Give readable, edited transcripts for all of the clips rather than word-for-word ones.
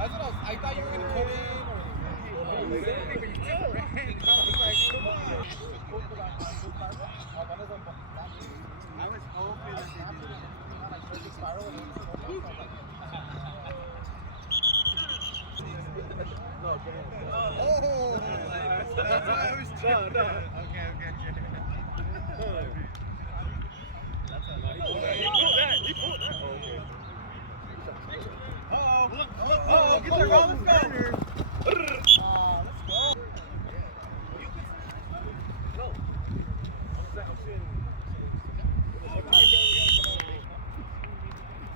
That's what I thought you were gonna get in or. I was hoping that they oh! That's why I was tripping. No. Okay. He pulled that. Oh, get there, Rob. Let's go.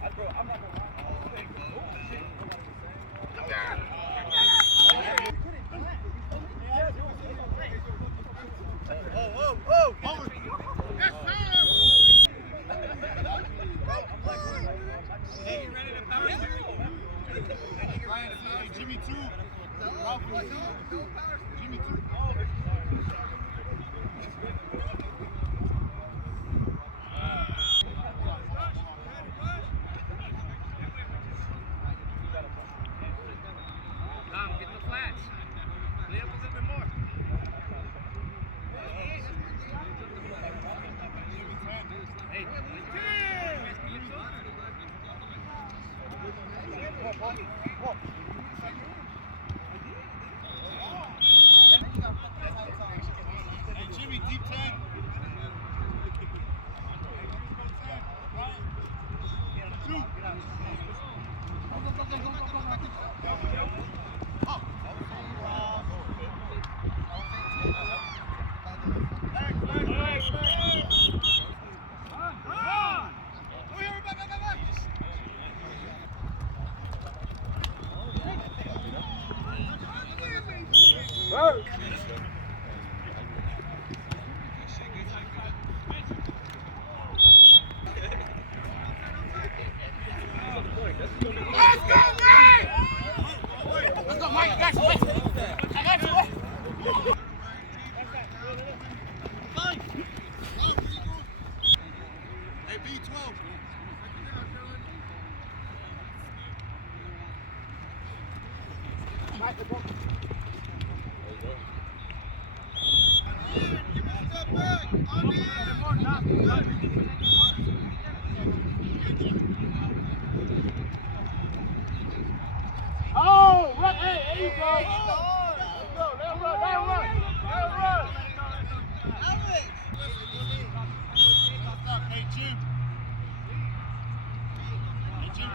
Let's go. I'm not gonna Jimmy two. Jimmy two. Get the flats. Lay up a little bit more. Hey, Hey, Jimmy, deep 10. Two. Let's go, Mike. I got you. Hey, B12. Oh, right, hey, there you go. Let's go, let him run. Hey, Jim. Hey, Jim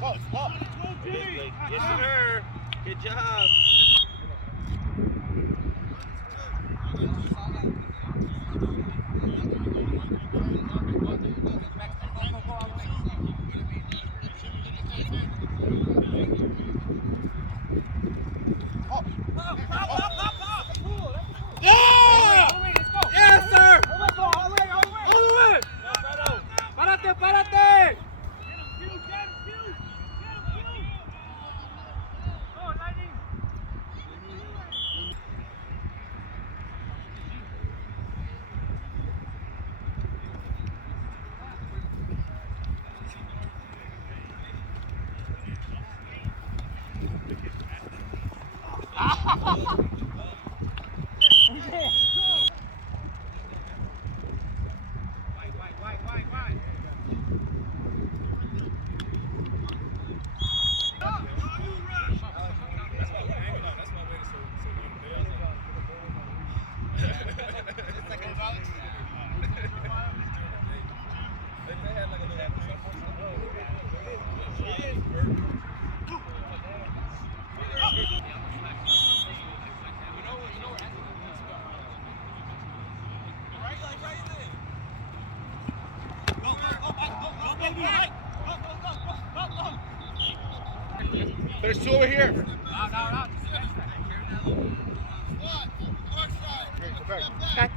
12. Ball. yes, sir. Good job. Yeah! Yes, sir. All the way. Párate. There's two over here. No. Okay.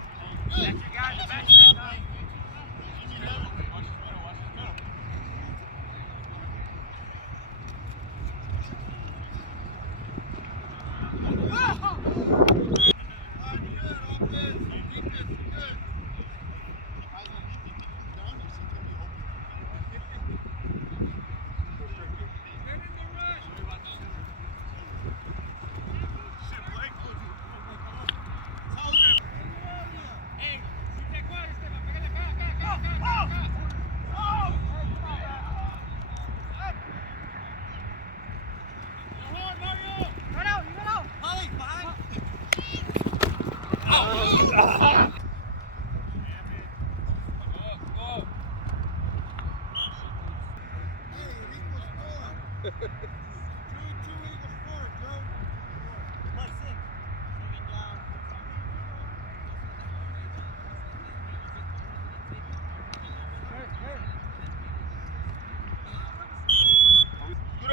Scoot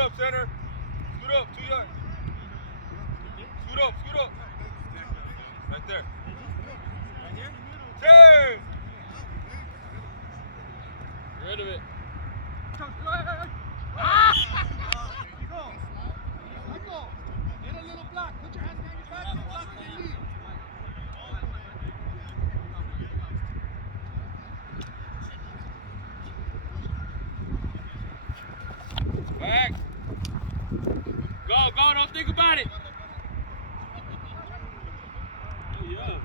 up, center. Scoot up, 2 yards. Scoot up, scoot up. Right there. Turn! Rid of it. Get a little block. Put your hands behind your back and block the lead. Back. Go, don't think about it. Oh, yeah.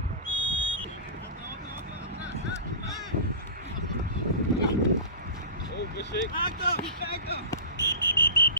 Oh, good shit. Back up.